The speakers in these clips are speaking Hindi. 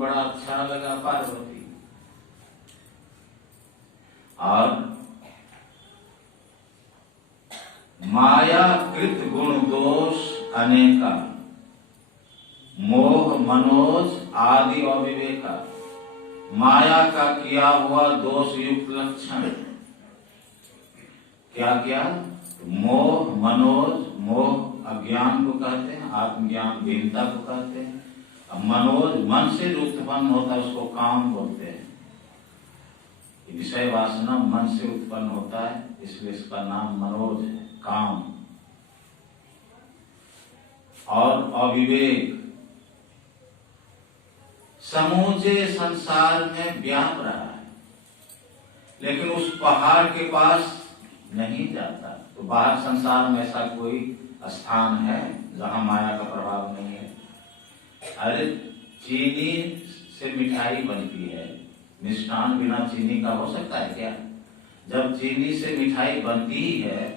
बड़ा अच्छा लगा पार्वती। और माया कृत गुण दोष अनेका, मोह मनोज आदि अविवेका। माया का किया हुआ दोष युक्त लक्षण क्या क्या? मोह मनोज, मोह अज्ञान को कहते हैं, आत्मज्ञान भिन्नता को कहते हैं। मनोज मन से जो उत्पन्न होता है उसको काम बोलते हैं। विषय वासना मन से उत्पन्न होता है, इसलिए इसका नाम मनोज है, काम। और अविवेक समूचे संसार में व्याप रहा है, लेकिन उस पहाड़ के पास नहीं जाता। तो बाहर संसार में ऐसा कोई स्थान है जहां माया का प्रभाव नहीं है? अरे चीनी से मिठाई बनती है, मिष्ठान बिना चीनी का हो सकता है क्या? जब चीनी से मिठाई बनती ही है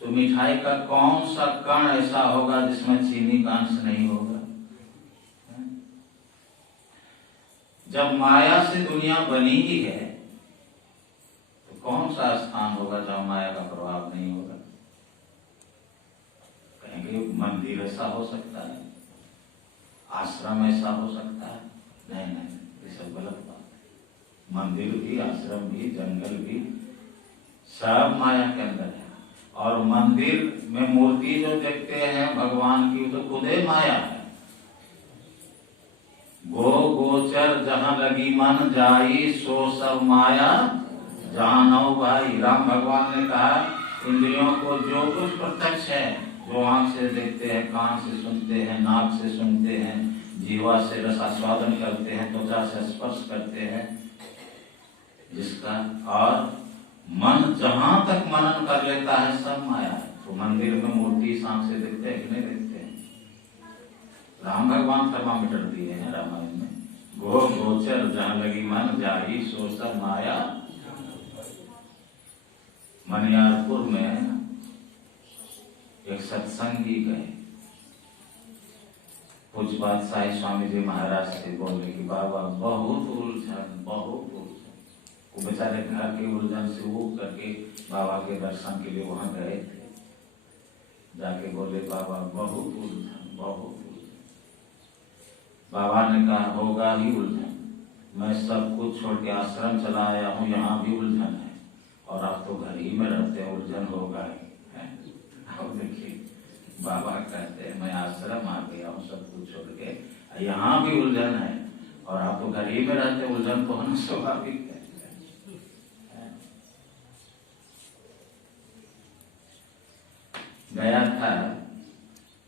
तो मिठाई का कौन सा कण ऐसा होगा जिसमें चीनी का अंश नहीं होगा? जब माया से दुनिया बनी ही है तो कौन सा स्थान होगा जहां माया का प्रभाव नहीं होगा? कहेंगे मंदिर ऐसा हो सकता है, आश्रम ऐसा हो सकता है। नहीं नहीं, ये सब गलत बात है। मंदिर भी, आश्रम भी, जंगल भी सब माया के अंदर है। और मंदिर में मूर्ति जो देखते हैं भगवान की, तो खुद ही माया है। गो गोचर जहां लगी मन जाई, सो सब माया जहां नौ भाई। राम भगवान ने कहा इंद्रियों को जो कुछ प्रत्यक्ष है, जो आंख से देखते हैं, कान से सुनते हैं, नाक से सुनते हैं, जीवा से रसास्वादन करते हैं, त्वचा से स्पर्श करते हैं, जिसका और मन जहां तक मनन कर लेता है सब माया है। तो मंदिर में मूर्ति आंख से देखते हैं कि नहीं देखते हैं? राम भगवान थर्मामीटर दिए हैं रामायण में। गो गोचर जहां लगी मन जाई, सो सब माया। मनियारपुर में एक सत्संगी गए, कुछ बात साई स्वामी जी महाराज से बोले कि बाबा बहुत उलझन, बहुत उलझन। वो बेचारे घर के उलझन से उब करके बाबा के दर्शन के लिए वहां गए थे। जाके बोले बाबा बहुत उलझन, बहुत उलझन। बाबा ने कहा होगा ही उलझन, मैं सब कुछ छोड़ के आश्रम चला आया हूँ, यहाँ भी उलझन है, और आप तो घर ही में रहते हैं, उलझन होगा ही। अब देखिए बाबा कहते हैं मैं आश्रम आ गया हूँ सब कुछ छोड़ के, यहाँ भी उलझन है, और आप तो घर ही में रहते हैं, उलझन तो होना स्वाभाविक है। गया था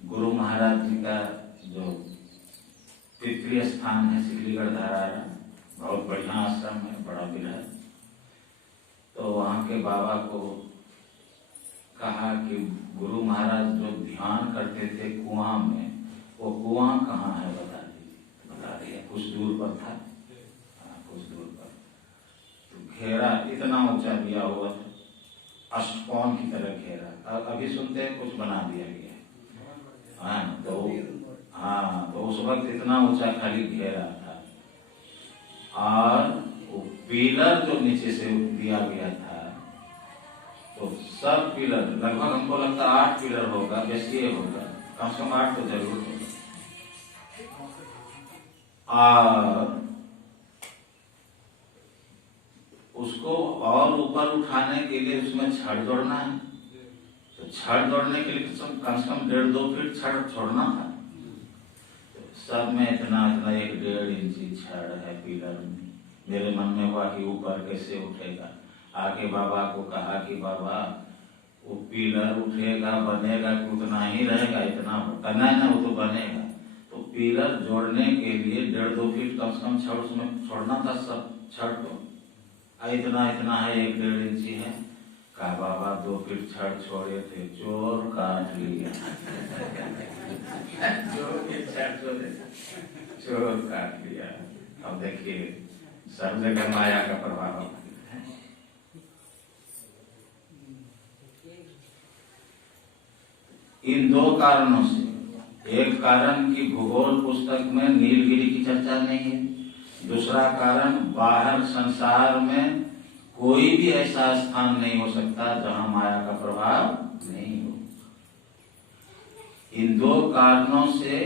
गुरु महाराज जी का जो तीर्थीय स्थान है सिकलीगढ़ धारारा, बहुत बढ़िया आश्रम है, बड़ा विरह। तो वहां के बाबा को कहा कि गुरु महाराज जो ध्यान करते थे कुआं में, वो कुआं कहाँ है बता दीजिए। बता दिया, कुछ दूर पर था, कुछ दूर पर। तो घेरा इतना ऊंचा दिया हुआ था, अष्टकोण की तरह घेरा। अभी सुनते हैं कुछ बना दिया गया। तो उस वक्त इतना ऊंचा खाली घेरा था, और वो पिलर जो नीचे से दिया गया था, तो सब पिलर लगभग हमको लगता 8 पिलर होगा, बेसिए होगा, कम से कम 8 तो जरूर होगा। और उसको और ऊपर उठाने के लिए उसमें छड़ जोड़ना है। तो छड़ जोड़ने के लिए कम से कम 1.5-2 फीट छड़ छोड़ना था। तो सब में इतना 1-1.5 इंची छड़ है पिलर में। मेरे मन में हुआ कि ऊपर कैसे उठेगा। आके बाबा को कहा कि बाबा वो पिलर उठेगा, बनेगा कि उतना ही रहेगा, इतना करना है ना, वो तो बनेगा। तो पिलर जोड़ने के लिए 1.5-2 फीट कम से कम छड़ उसमें छोड़ना था, सब छड़ को। इतना है, 1-1.5 इंची है। कहा बाबा 2 फीट छड़ छोड़े थे, चोर काट लिया। चोर काट लिया। अब देखिए सब जगह माया का प्रभाव है। इन 2 कारणों से, एक कारण की भूगोल पुस्तक में नीलगिरी की चर्चा नहीं है, दूसरा कारण, बाहर संसार में कोई भी ऐसा स्थान नहीं हो सकता जहां माया का प्रभाव नहीं हो। इन दो कारणों से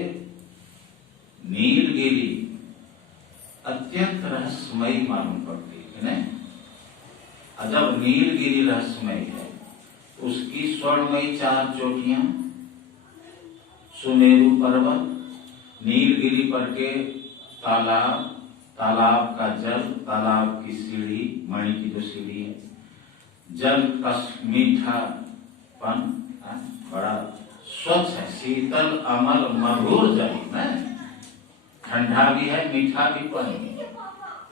नीलगिरी अत्यंत रहस्यमयी मालूम पड़ती है। और जब नीलगिरी रहस्यमयी है, उसकी स्वर्णमयी 4 चोटियां, सुमेरु पर्वत, नीलगिरी पर के तालाब, तालाब का जल, तालाब की सीढ़ी, मणि की जो सीढ़ी है, जल का मीठापन बड़ा स्वच्छ है, शीतल अमल मधुर जल है, ठंडा भी है, मीठा भी पानी है,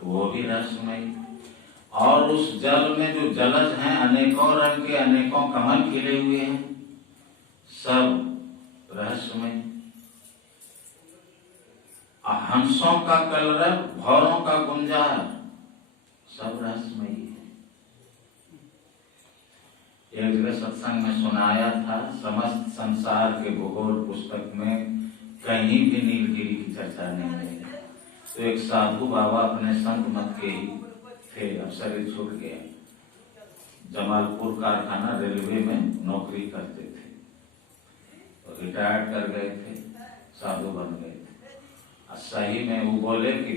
वो भी रहस्यमयी। और उस जल में जो जलज हैं, अनेकों रंग के अनेकों कमल खिले हुए हैं, सब रहस्यमय। हंसों का कलरव, भौरों का गुंजार, सब रहस्यमयी है। एक जगह सत्संग में सुनाया था, समस्त संसार के भूगोल पुस्तक में कहीं भी नीलगिरी की चर्चा नहीं है। तो एक साधु बाबा अपने संत मत के ही थे, अब शरीर छूट गया, जमालपुर कारखाना रेलवे में नौकरी करते थे, तो रिटायर्ड कर गए थे, साधु बन गए थे। सही में वो बोले कि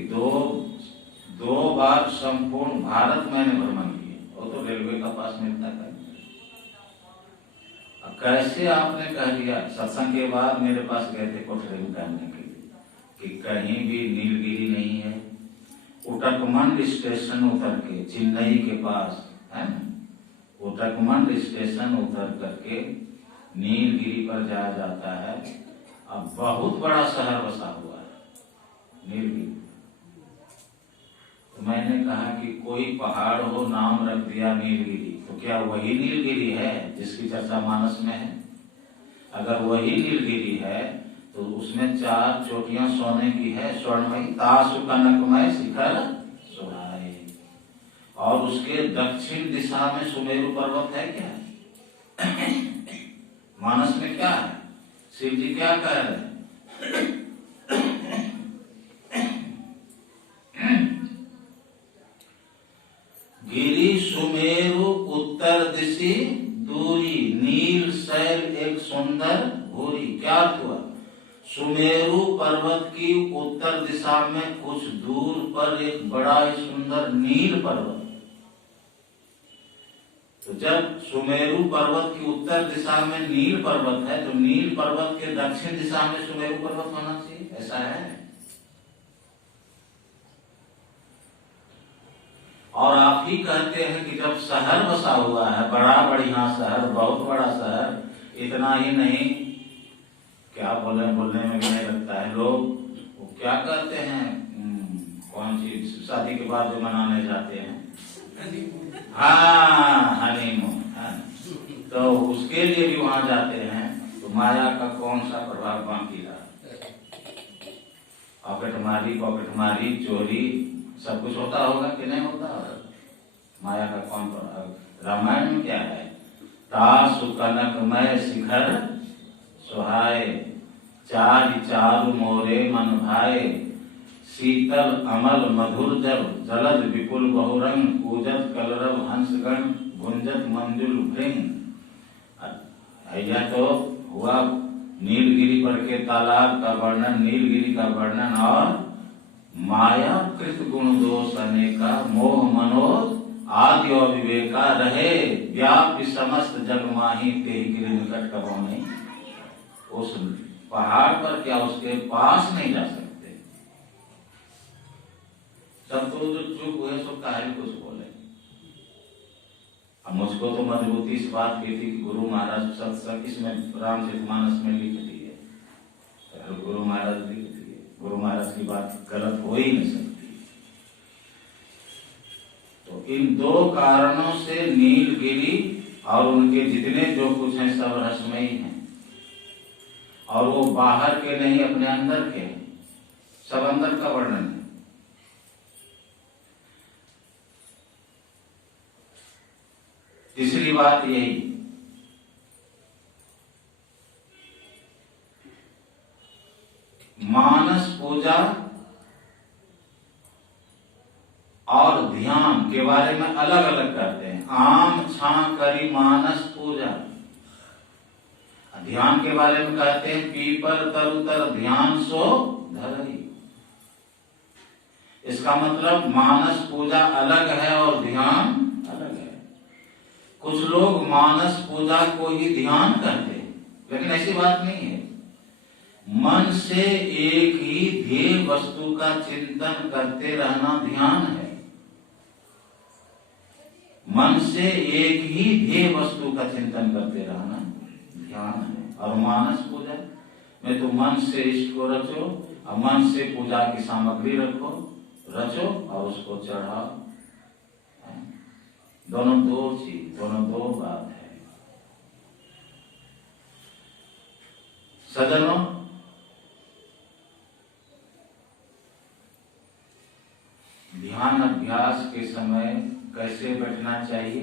दो बार संपूर्ण भारत मैंने भ्रमण किया, वो तो रेलवे का पास मिलता था। कैसे आपने कह दिया? सत्संग के बाद मेरे पास गए थे कोठरी उतारने के लिए कि कहीं भी नीलगिरी नहीं है। उटकमंड स्टेशन उतर के, चेन्नई के पास है ना, उटकमंड स्टेशन उतर करके नीलगिरी पर जाया जाता है। अब बहुत बड़ा शहर बसा हुआ है नीलगिरी। तो मैंने कहा कि कोई पहाड़ हो, नाम रख दिया नीलगिरी, तो क्या वही नीलगिरी है जिसकी चर्चा मानस में है? अगर वही नीलगिरी है तो उसमें 4 चोटियां सोने की है, स्वर्णमयी, तासु कनकमय शिखर शोभाए। और उसके दक्षिण दिशा में सुमेरु पर्वत है क्या? मानस में क्या है? शिव जी क्या कह रहे हैं? गिरी सुमेरु उत्तर दिशी दूरी, नील शैल एक सुंदर भूरी। क्या हुआ? सुमेरु पर्वत की उत्तर दिशा में कुछ दूर पर एक बड़ा ही सुंदर नील पर्वत। तो जब सुमेरु पर्वत की उत्तर दिशा में नील पर्वत है, तो नील पर्वत के दक्षिण दिशा में सुमेरु पर्वत होना चाहिए, ऐसा है। और आप ही कहते हैं कि जब शहर बसा हुआ है, बड़ा बढ़िया शहर, बहुत बड़ा शहर, इतना ही नहीं, क्या बोलने में भी नहीं लगता है। लोग वो क्या कहते हैं, कौन सी शादी के बाद जो मनाने जाते हैं, हाँ हनीमून, तो उसके लिए भी वहां जाते हैं। तो माया का कौन सा प्रभाव बाकी रहा? पॉकेट मारी, चोरी, सब कुछ होता होगा कि नहीं होता? माया का कौन प्रभाव? रामायण में क्या है? तासु कनकमय शिखर सुहाए, चारु मोरे मन भाए, शीतल अमल मधुर जल, जलज विपुल बहुरंग, पूजत कलरव हंसगण, गुंजत मंजुल भृंग। यह तो हुआ नीलगिरी पर के तालाब का वर्णन, नीलगिरी का वर्णन। और माया कृत गुण दोष अनेका, मोह मनोज आदि और विवेका, रहे व्याप्य समस्त जग माही, ते गिरि निकट कबो नहीं। उस पहाड़ पर क्या उसके पास नहीं जा सकते? सब तो जो चुप हुए सो काहे कुछ बोले। अब मुझको तो मजबूती इस बात की थी कि गुरु महाराज सत्संग इसमें रामचरितमानस में लिख दिए, गुरु महाराज लिख दिए, गुरु महाराज की बात गलत हो ही नहीं सकती। तो इन 2 कारणों से नीलगिरी और उनके जितने जो कुछ हैं सब रहस्यमयी हैं। और वो बाहर के नहीं, अपने अंदर के, सब अंदर का वर्णन है। तीसरी बात यही, मानस पूजा बारे में अलग अलग करते हैं। आम छा करी मानस पूजा, ध्यान के बारे में कहते हैं पीपर तरुतर ध्यान सो धरई। इसका मतलब मानस पूजा अलग है और ध्यान अलग है। कुछ लोग मानस पूजा को ही ध्यान कहते हैं, लेकिन ऐसी बात नहीं है। मन से एक ही ध्येय वस्तु का चिंतन करते रहना ध्यान है। मन से एक ही ध्येय वस्तु का चिंतन करते रहना ध्यान है। और मानस पूजा में तो मन से इष्ट को रचो और मन से पूजा की सामग्री रचो और उसको चढ़ाओ। दोनों दो चीज, दोनों दो बात है। सज्जनों, ध्यान अभ्यास के समय कैसे बैठना चाहिए?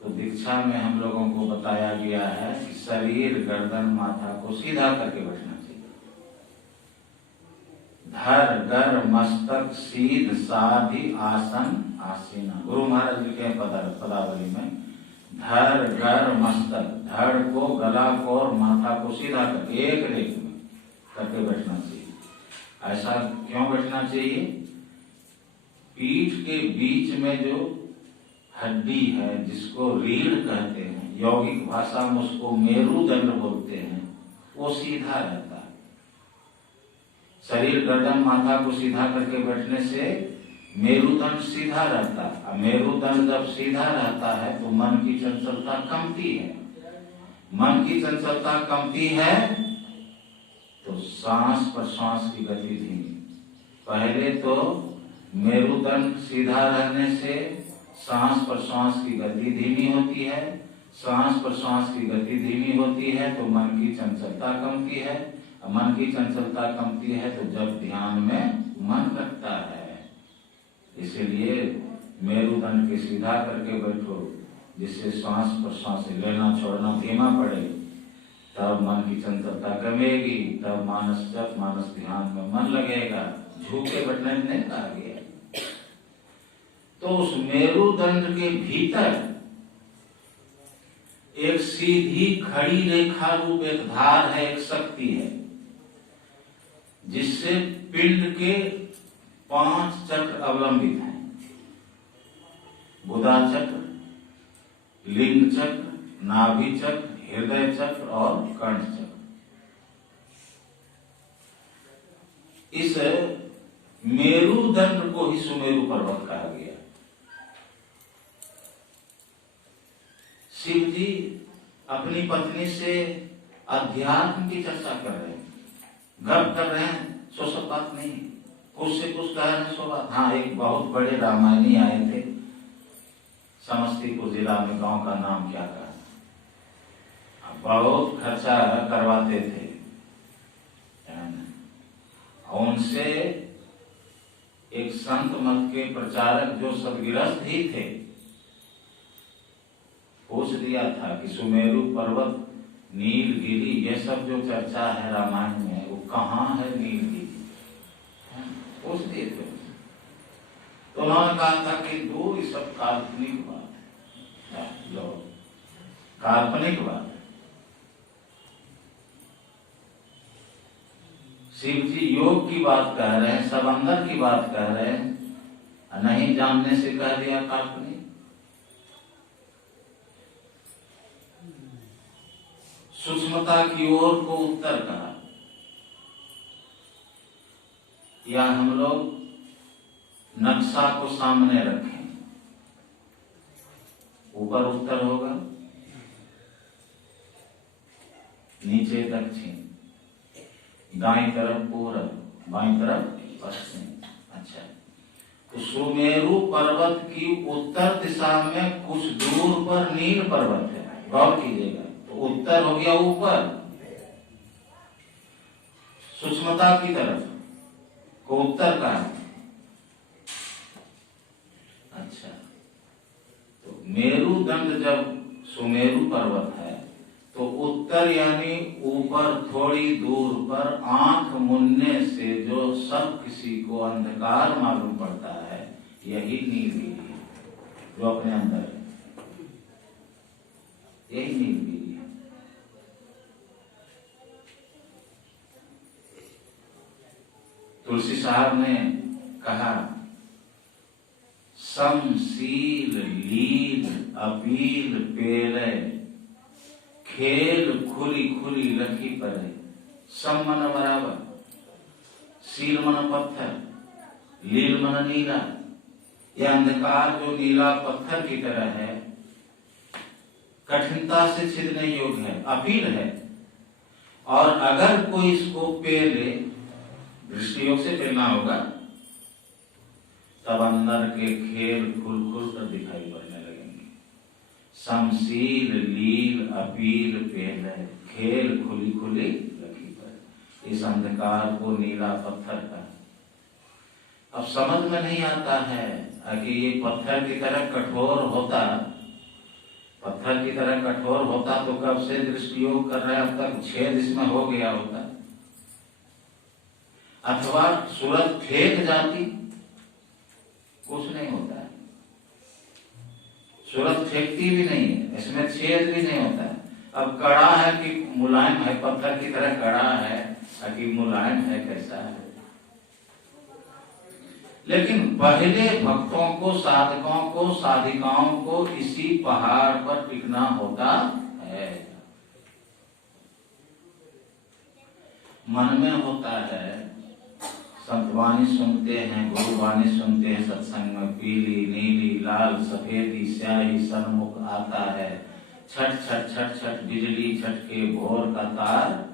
तो दीक्षा में हम लोगों को बताया गया है कि शरीर, गर्दन, माथा को सीधा करके बैठना चाहिए। धर गर मस्तक सीध साधि आसन आसीना। गुरु महाराज लिखे हैं पदावली में, धर गर मस्तक, धड़ को, गला को और माथा को सीधा करके एक रेख में करके बैठना चाहिए। ऐसा क्यों बैठना चाहिए? पीठ के बीच में जो हड्डी है, जिसको रीढ़ कहते हैं, यौगिक भाषा में उसको मेरुदंड बोलते हैं, वो सीधा रहता है। शरीर, गर्दन, माथा को सीधा करके बैठने से मेरुदंड सीधा रहता है। और मेरुदंड जब सीधा रहता है तो मन की चंचलता कमती है। मन की चंचलता कमती है तो सांस प्रश्वास की गति धीमी। पहले तो मेरुदंड सीधा रहने से सांस प्रश्वास की गति धीमी होती है। सांस प्रश्वास की गति धीमी होती है तो मन की चंचलता कमती है। मन की चंचलता कमती है तो जब ध्यान में मन लगता है। इसीलिए मेरुदंड के सीधा करके बैठो, जिससे सांस प्रश्वास लेना छोड़ना धीमा पड़े, तब मन की चंचलता कमेगी, तब मानस जप, मानस ध्यान में मन लगेगा। झुके बैठने नहीं कहा गया। तो उस मेरुदंड के भीतर एक सीधी खड़ी रेखा रूप एक धार है, एक शक्ति है, जिससे पिंड के 5 चक्र अवलंबित हैं। बुधा चक्र, लिंग चक्र, नाभि चक्र, हृदय चक्र और कंठ चक्र। इस मेरुदंड को ही सुमेरु पर्वत कहा गया। शिव जी अपनी पत्नी से अध्यात्म की चर्चा कर रहे हैं, गप कर रहे हैं, सो सब बात नहीं, कुछ से कुछ कह रहे हैं, सो बात। हाँ, एक बहुत बड़े रामायणी आए थे समस्तीपुर जिला में, गांव का नाम क्या था, बहुत खर्चा करवाते थे। उनसे एक संत मत के प्रचारक जो सदगिरस्त ही थे, पूछ दिया था कि सुमेरु पर्वत, नीलगिरी, ये सब जो चर्चा है रामायण में, वो कहाँ है नीलगिरी? पूछ दिए थे। तो उन्होंने कहा था कि दो ये सब काल्पनिक बात है, लो काल्पनिक बात है। शिव जी योग की बात कह रहे हैं, सब अंदर की बात कह रहे हैं, नहीं जानने से कह दिया काल्पनिक। सूक्ष्मता की ओर को उत्तर कहा। या हम लोग नक्शा को सामने रखें, ऊपर उत्तर होगा, नीचे दक्षिण, दाईं तरफ पूरब, बाईं तरफ पश्चिम। अच्छा, तो सुमेरु पर्वत की उत्तर दिशा में कुछ दूर पर नील पर्वत है, गौर कीजिएगा। तो उत्तर हो गया ऊपर, सूक्ष्मता की तरफ को उत्तर का है। अच्छा, तो मेरुदंड जब सुमेरु पर्वत है तो उत्तर यानी ऊपर थोड़ी दूर पर आंख मुनने से जो सब किसी को अंधकार मालूम पड़ता है, यही नीलगिरी है। जो अपने अंदर है, यही नीलगिरी है। तुलसी साहब ने कहा, समशील लील अपील पेले, खेल खुली खुली लकी परे। सम मन बराबर, शील मन पत्थर, लील मन नीला। यह अंधकार जो नीला पत्थर की तरह है, कठिनता से छिदने योग्य है, अपील है। और अगर कोई इसको पेल ले, दृष्टि योग से पेलना होगा, तब अंदर के खेल खुल खुल कर दिखाई पड़ने लगेंगे। समशील लील अपील पेल है, खेल खुली खुली लकी पर। इस अंधकार को नीला पत्थर का अब समझ में नहीं आता है कि ये पत्थर की तरह कठोर होता, पत्थर की तरह कठोर होता तो कब से दृष्टि योग कर रहे, अब तक छेद इसमें हो गया होता। अथवा सूरज फेंक जाती, कुछ नहीं होता है। सूरज फेंकती भी नहीं है, इसमें छेद भी नहीं होता है। अब कड़ा है कि मुलायम है, पत्थर की तरह कड़ा है कि मुलायम है, कैसा है। लेकिन पहले भक्तों को, साधकों को, साधिकाओं को इसी पहाड़ पर टिकना होता है। मन में होता है, संतवाणी सुनते हैं, गुरुवाणी सुनते हैं, सत्संग में पीली नीली लाल सफेदी स्याही सन्मुख आता है। छट छट छट छट बिजली छटके भोर का तार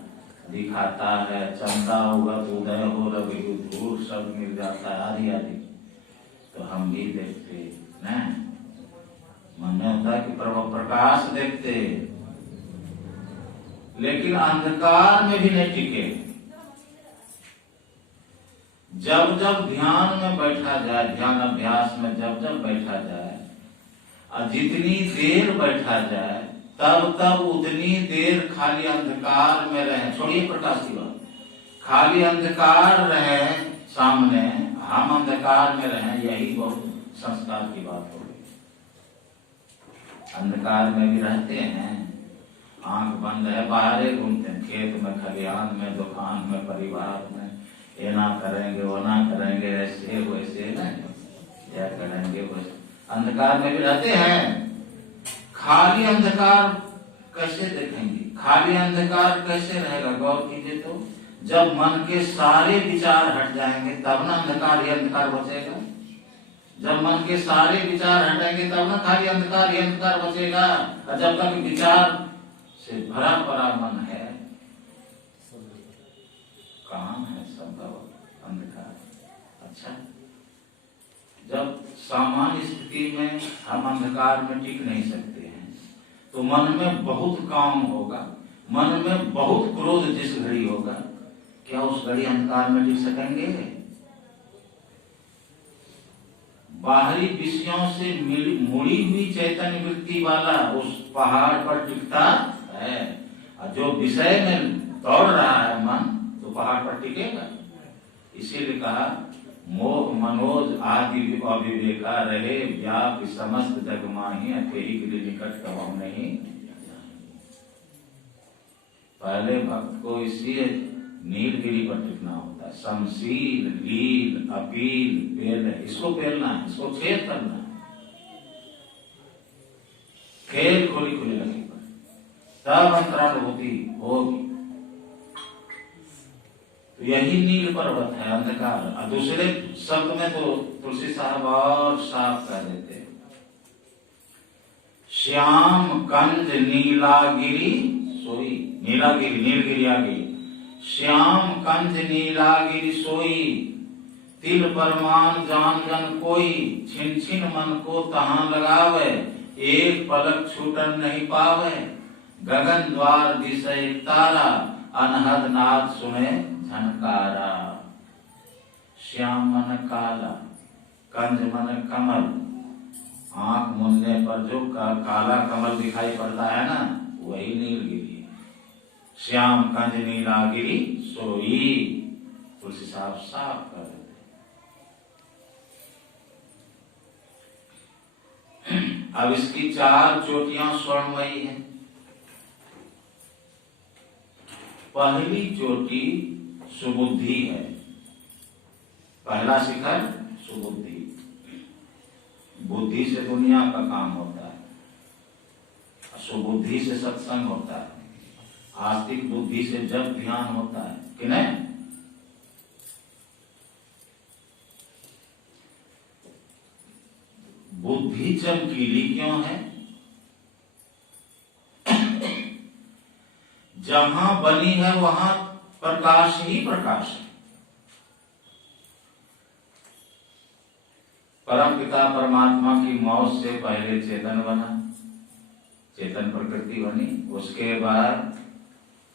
दिखाता है। चंदा उगत उदय हो रवि धूर सब मिल जाता है, आदि आदि। तो हम भी देखते न, मन में होता है कि प्रकाश देखते, लेकिन अंधकार में भी नहीं टिके। जब जब ध्यान में बैठा जाए, ध्यान अभ्यास में जब जब बैठा जाए, और जितनी देर बैठा जाए, तब तब उतनी देर खाली अंधकार में रहे। छोड़िए प्रकाश की बात, खाली अंधकार रहे सामने, हम अंधकार में रहे, यही बहुत संस्कार की बात हो गई। अंधकार में भी रहते हैं, आंख बंद है, बाहर घूमते हैं, खेत में, खलिहान में, दुकान में, परिवार में, ये ना करेंगे, वो ना करेंगे, ऐसे वैसे ना, क्या करेंगे वैसे, अंधकार में भी रहते हैं। खाली अंधकार कैसे देखेंगे, खाली अंधकार कैसे रहेगा, गौर कीजिए तो। जब मन के सारे विचार हट जाएंगे तब ना अंधकार ही अंधकार बचेगा। जब मन के सारे विचार हटेंगे तब ना खाली अंधकार ही अंधकार बचेगा। और जब तक विचार से भरा पड़ा मन है, काम है संभव अंधकार। अच्छा, जब सामान्य स्थिति में हम अंधकार में टिक नहीं सकते हैं, तो मन में बहुत काम होगा, मन में बहुत क्रोध जिस घड़ी होगा, क्या उस घड़ी अंधकार में टिक सकेंगे? बाहरी विषयों से मुड़ी हुई चैतन्य वृत्ति वाला उस पहाड़ पर टिकता है। और जो विषय में दौड़ रहा है मन, तो पहाड़ पर टिकेगा। इसीलिए कहा, मोह मनोज आदि अविवेका रहे व्याप समस्त जगमाही, अकेही गिरि निकट कबहु नहीं। पहले भक्त को इसी नीलगिरी पर टिकना होता है। समशील लील अपील पेल, इसको पेलना है, इसको छेद करना है, खेल खुली खुली लगी पर, तब अंतरानुभूति होगी। तो यही नील पर्वत है अंधकार। और दूसरे शब्द में तो तुलसी साहब और साफ कर देते हैं, श्याम कंज नीलागिरी सोई। नीलागिरी, नीलगिरी आ गई। श्याम कंज नीलागिरी सोई, तिल परमान जान जन कोई। छिन छिन मन को तहां लगावे, एक पलक छूटन नहीं पावे। गगन द्वार दिशे तारा, अनहद नाद सुने झनकारा। श्याम मन काला, कंज मन कमल। आंख मूंदने पर जो काला कमल दिखाई पड़ता है ना, वही नीलगिरी। श्याम कंज नीलागिरी सोई, तुलसी साहब साफ कर देते। अब इसकी 4 चोटियां स्वर्णमयी हैं। पहली चोटी सुबुद्धि है, पहला शिखर सुबुद्धि। बुद्धि से दुनिया का काम होता है, सुबुद्धि से सत्संग होता है, आस्तिक बुद्धि से जब ध्यान होता है कि नहीं। बुद्धि चमकीली क्यों है? जहां बनी है वहां प्रकाश ही प्रकाश है। परम पिता परमात्मा की मौत से पहले चेतन बना, चेतन प्रकृति बनी। उसके बाद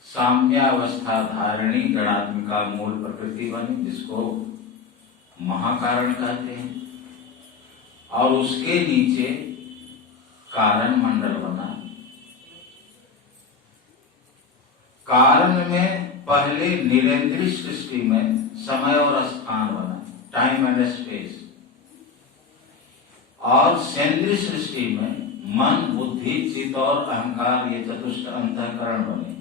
साम्यावस्था धारणी जड़ात्मिका मूल प्रकृति बनी, जिसको महाकारण कहते हैं। और उसके नीचे कारण मंडल बना। कारण में पहले निरेंद्रीय सृष्टि में समय और स्थान बना, टाइम एंड स्पेस। और सेंद्रीय सृष्टि में मन, बुद्धि, चित्त और अहंकार, ये चतुष्ट अंतःकरण बने।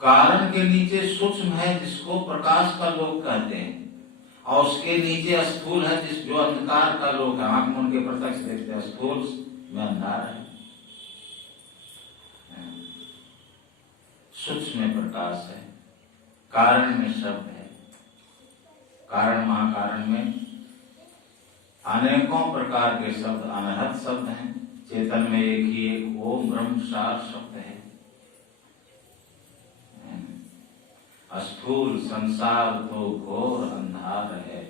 कारण के नीचे सूक्ष्म है, जिसको प्रकाश का लोक कहते हैं, और उसके नीचे स्थूल है, जिस जो अंधकार का लोक है। आंख मन के प्रत्यक्ष देखते हैं, स्थूल में अंधार है, सूक्ष्म में प्रकाश है, कारण में शब्द है। कारण महाकारण में अनेकों प्रकार के शब्द, अनहद शब्द हैं। चेतन में एक ही एक ओम ब्रह्म सार शब्द है। स्थूल संसार तो घोर अंधार है,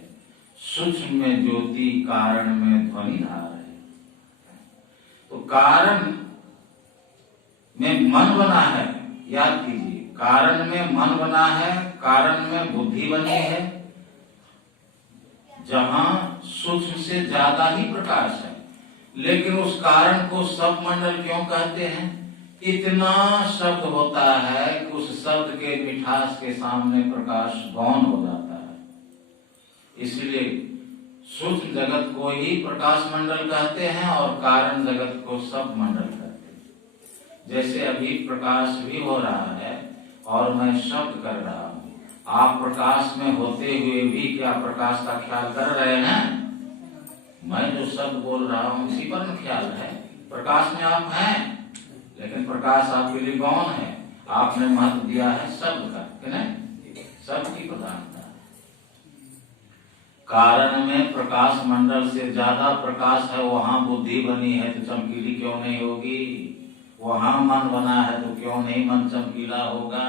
सूक्ष्म में ज्योति, कारण में ध्वनि धार है। तो कारण में मन बना है, याद कीजिए, कारण में मन बना है, कारण में बुद्धि बनी है, जहां सूक्ष्म से ज्यादा ही प्रकाश है। लेकिन उस कारण को सब मंडल क्यों कहते हैं? इतना शब्द होता है कि उस शब्द के मिठास के सामने प्रकाश गौण हो जाता है। इसलिए सूक्ष्म जगत को ही प्रकाश मंडल कहते हैं और कारण जगत को सब मंडल कहते हैं। जैसे अभी प्रकाश भी हो रहा है और मैं शब्द कर रहा हूँ, आप प्रकाश में होते हुए भी क्या प्रकाश का ख्याल कर रहे हैं? मैं जो शब्द बोल रहा हूँ इसी पर में ख्याल है। प्रकाश में आप हैं, लेकिन प्रकाश आपके लिए गौण है। आपने महत्व दिया है शब्द का, कि नहीं? शब्द की प्रधानता। कारण में प्रकाश मंडल से ज्यादा प्रकाश है, वहां बुद्धि बनी है तो चमकीली क्यों नहीं होगी? वहां मन बना है तो क्यों नहीं मन चमकीला होगा?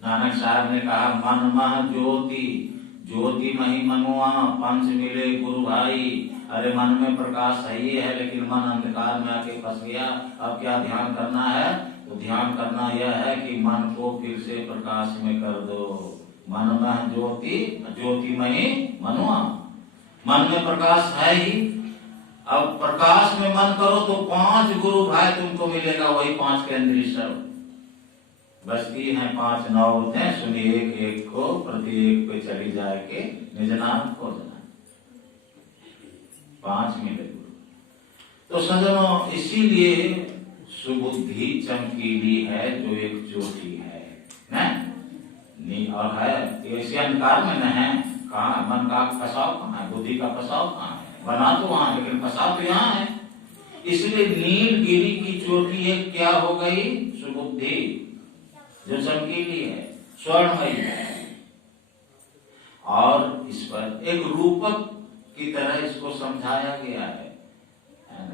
नानक साहब ने कहा, मन मह ज्योति, ज्योति मही मनुआ, पंच मिले गुरु भाई। अरे मन में प्रकाश है ही है, लेकिन मन अंधकार में आके फंस गया। अब क्या ध्यान करना है? तो ध्यान करना यह है कि मन को फिर से प्रकाश में कर दो। मन में ज्योति, ज्योतिमयी मनुआ, मन में प्रकाश है ही। अब प्रकाश में मन करो तो 5 गुरु भाई तुमको मिलेगा, वही 5 केंद्रीय शब्द। बस्ती है 5 नौ होते, सुनिए एक एक को, प्रत्येक पे चली जाए के निज नाम खोजना। 5 मिले गुरु। तो सज्जनों, इसीलिए सुबुद्धि चमकीली है, जो एक ज्योति है ना? और है ऐसे अंधकार में न है। कहाँ मन का फसाव कहाँ है? बुद्धि का फसाव कहाँ है? बना तो वहां, लेकिन फसाव तो यहाँ है। इसलिए नीलगिरी की चोटी एक क्या हो गई? सुबुद्धि, जो चमकीली है, स्वर्णमयी है। और इस पर एक रूपक की तरह इसको समझाया गया है,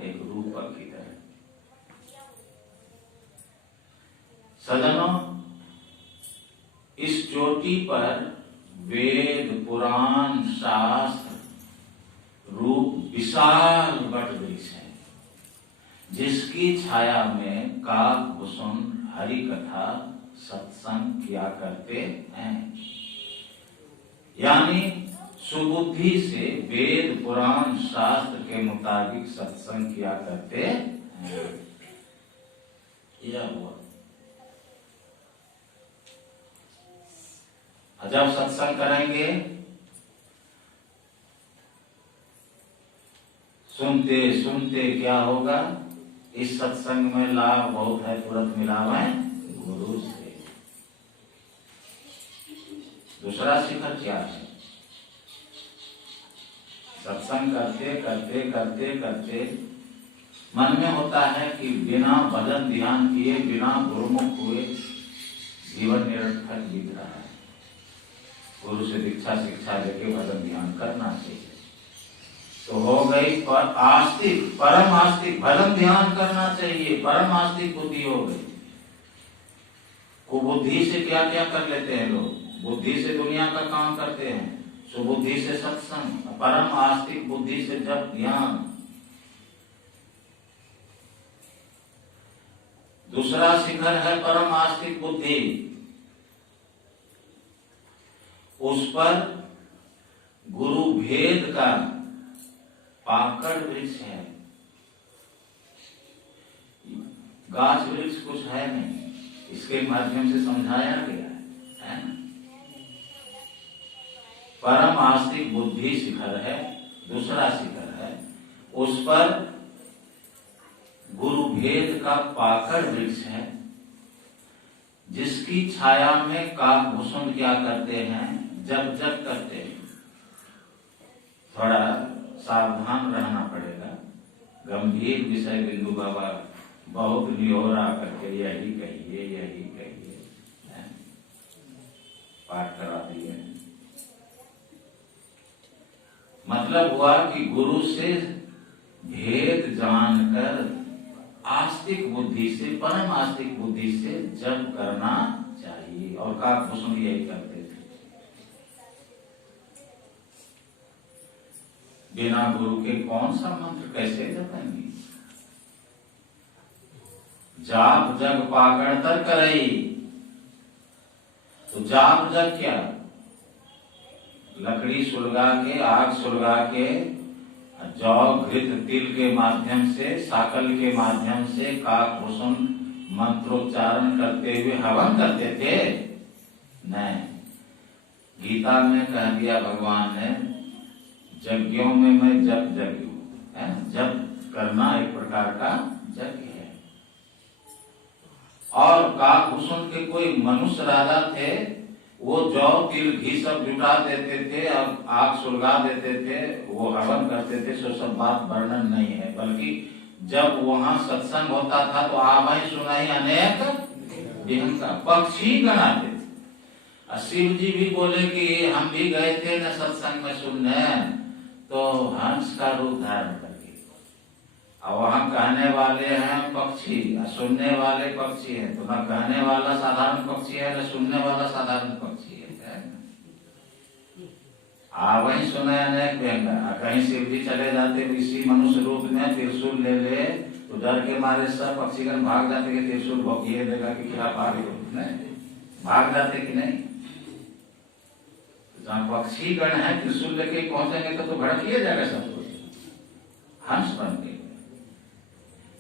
एक रूपक की तरह। सज्जनों, इस चोटी पर वेद, पुराण, शास्त्र रूप विशाल वट वृक्ष है, जिसकी छाया में काक कुसुम हरि कथा सत्संग किया करते हैं। यानी सुबुद्धि से वेद, पुराण, शास्त्र के मुताबिक सत्संग किया करते हैं। यह हुआ। जब सत्संग करेंगे सुनते सुनते क्या होगा, इस सत्संग में लाभ बहुत है, तुरंत मिलावे गुरु से। दूसरा शिखर क्या है? सत्संग करते करते करते करते मन में होता है कि बिना भजन ध्यान किए, बिना गुरुमुख हुए जीवन निरर्थक बीत रहा है। गुरु से दीक्षा शिक्षा लेके भजन ध्यान करना चाहिए। तो हो गई पर आस्तिक, परम आस्तिक, भजन ध्यान करना चाहिए, परम आस्तिक बुद्धि हो गई। कुबुद्धि से क्या क्या कर लेते हैं लोग, बुद्धि से दुनिया का काम करते हैं, सुबुद्धि से सत्संग, परम आस्तिक बुद्धि से जप ध्यान। दूसरा शिखर है परम आस्तिक बुद्धि, उस पर गुरु भेद का पाकड़ वृक्ष है। गाछ वृक्ष कुछ है नहीं, इसके माध्यम से समझाया गया है ना। परम आस्तिक बुद्धि शिखर है, दूसरा शिखर है, उस पर गुरु भेद का पाकड़ वृक्ष है, जिसकी छाया में काकभूषण क्या करते हैं, जप जप करते हैं। थोड़ा सावधान रहना पड़ेगा, गंभीर विषय बिंदु बाबा बहुत निहोरा करके यही कहिए यही कहिए पाठ करा दिए। मतलब हुआ कि गुरु से भेद जानकर आस्तिक बुद्धि से, परम आस्तिक बुद्धि से जप करना चाहिए। और काकभूषण यही करते थे। बिना गुरु के कौन सा मंत्र कैसे जपेंगे? जाप जग पागणतर करई। तो जाप जग क्या? लकड़ी सुलगा के, आग सुलगा के, जौ घृत तिल के माध्यम से, साकल के माध्यम से काकभूषण मंत्रोच्चारण करते हुए हवन करते थे? नहीं। गीता में कह दिया भगवान ने, यज्ञों में मैं जप यज्ञ है, जप करना एक प्रकार का यज्ञ है। और काकभूषण के कोई मनुष्य राजा थे, वो जौ तिल घी सब जुटा देते थे और आग सुलगा देते थे, वो हवन करते थे। सो सब बात वर्णन नहीं है, बल्कि जब वहां सत्संग होता था तो आवाई सुनाई अनेक विहंग का पक्षी गणाते थे। शिव जी भी बोले कि हम भी गए थे न सत्संग में सुनने, तो हंस का रूप धारण करके। और वहां कहने वाले हैं पक्षी, सुनने वाले पक्षी हैं। तो न कहने वाला साधारण पक्षी है, न सुनने वाला साधारण पक्षी है। वही सुने अनेक व्यंग। कहीं शिव जी चले जाते इसी मनुष्य रूप में, त्रिशूल ले ले, तो डर के मारे सब पक्षीगण भाग जाते कि त्रिशूल भोगिए देगा कि क्या भाग जाते कि नहीं। जहाँ पक्षीगण है त्रिशूल लेके पहुंचेंगे तो भड़क लिया जाएगा सब कुछ। हंस बन के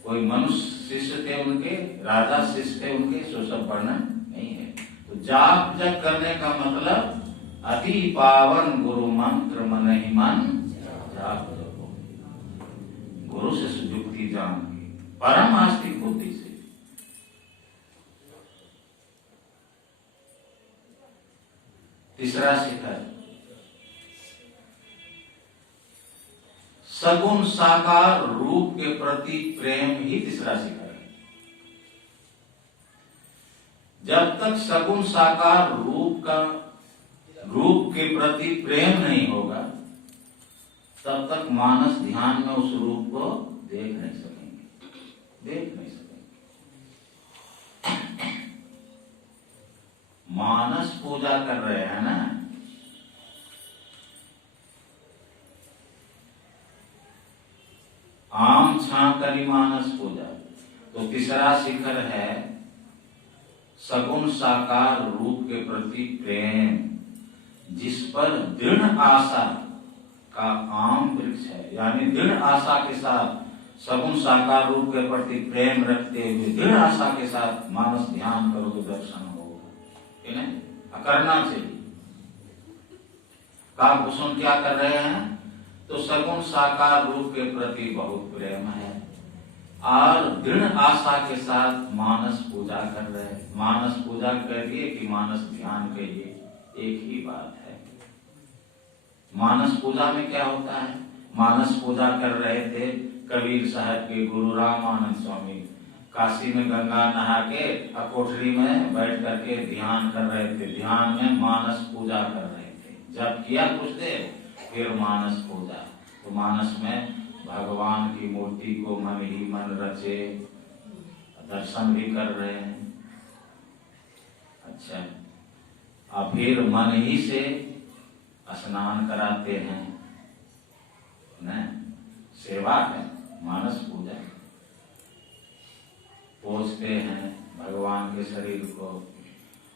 कोई मनुष्य शिष्य थे उनके, राजा शिष्य थे उनके, सो सब वर्णन नहीं है। तो जाप जप करने का मतलब अति पावन गुरु मंत्र मन ही मन जाप जपो। गुरु से युक्ति जान के, परम आस्तिक बुद्धि से। तीसरा शिखर सगुण साकार रूप के प्रति प्रेम ही तीसरा शिखर है। जब तक सगुण साकार रूप के प्रति प्रेम नहीं होगा, तब तक मानस ध्यान में उस रूप को देख नहीं सकेंगे। मानस पूजा कर रहे हैं ना, आम छाकरी मानस पूजा। तो तीसरा शिखर है सगुण साकार रूप के प्रति प्रेम, जिस पर दृढ़ आशा का आम वृक्ष है। यानी दृढ़ आशा के साथ सगुण साकार रूप के प्रति प्रेम रखते हुए दृढ़ आशा के साथ मानस ध्यान करोगे, दर्शन होगा। नहीं करना चाहिए। काकभूषण क्या कर रहे हैं? तो सगुण साकार रूप के प्रति बहुत प्रेम है और दृढ़ आशा के साथ मानस पूजा कर रहे हैं। मानस पूजा करिए कि मानस ध्यान करिए, एक ही बात है। मानस पूजा में क्या होता है? मानस पूजा कर रहे थे कबीर साहब के गुरु रामानंद स्वामी, काशी में गंगा नहा के कोठरी में बैठ करके ध्यान कर रहे थे। ध्यान में मानस पूजा कर रहे थे। जब किया कुछ देर फिर मानस पूजा, तो मानस में भगवान की मूर्ति को मन ही मन रचे, दर्शन भी कर रहे हैं। अच्छा, और फिर मन ही से स्नान कराते हैं, न सेवा है मानस पूजा। पोंछते हैं भगवान के शरीर को,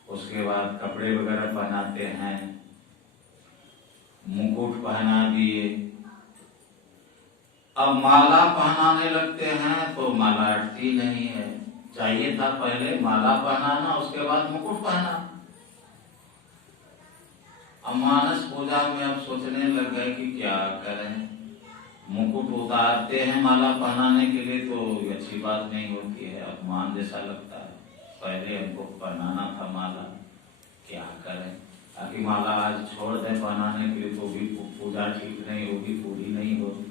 उसके बाद कपड़े वगैरह पहनाते हैं, मुकुट पहना दिए। अब माला पहनाने लगते हैं तो माला अटती नहीं है। चाहिए था पहले माला पहनाना, उसके बाद मुकुट पहनाना। अब मानस पूजा में अब सोचने लग गए कि क्या करें। मुकुट उतारते हैं माला पहनाने के लिए तो अच्छी बात नहीं होती है, अपमान जैसा लगता है। पहले हमको पहनाना था माला, क्या करें। ताकि माला आज छोड़ दें पहनाने के लिए तो भी पूजा ठीक नहीं होगी, पूरी नहीं होगी।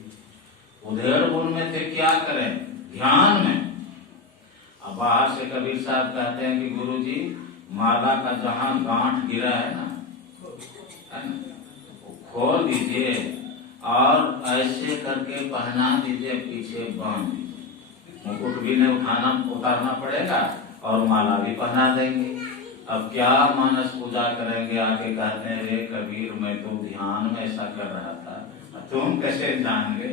उधेड़ बुन में थे, क्या करें, ध्यान में। अब बाहर से कबीर साहब कहते हैं कि गुरुजी माला का जहां गांठ गिरा है ना, वो खोल दीजिए और ऐसे करके पहना दीजिए, पीछे बांध दीजिए। मुकुट भी नहीं उतारना पड़ेगा और माला भी पहना देंगे। अब क्या मानस पूजा करेंगे। आके कहते हैं रे कबीर मैं तो ध्यान में ऐसा कर रहा था, तुम कैसे जान गए।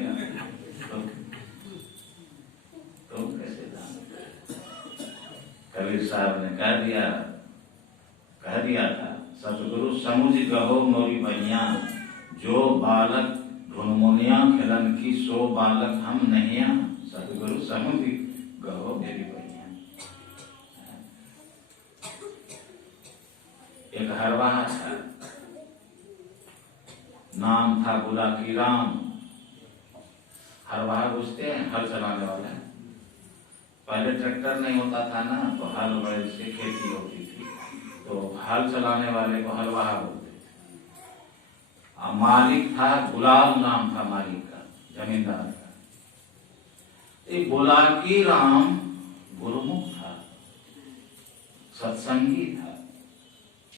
तुम कैसे जान गए। कबीर साहब ने कह दिया था, सतगुरु समुझ कहो मोरी भैया, जो बालक ढूंढमुनिया खिलन की सो बालक हम नहीं। सतगुरु समुझ कहो मेरी भैया। एक हरवाहा था, नाम था बुलाकी राम। हरवाहा बुझते हैं, हल चलाने वाला। पहले ट्रैक्टर नहीं होता था ना, तो हल बैल से खेती होती थी, तो हल चलाने वाले को हलवाहा बोलते थे। मालिक था गुलाम, नाम था मालिक का, जमींदार का। बुलाकी राम गुरुमुख था, सत्संगी था।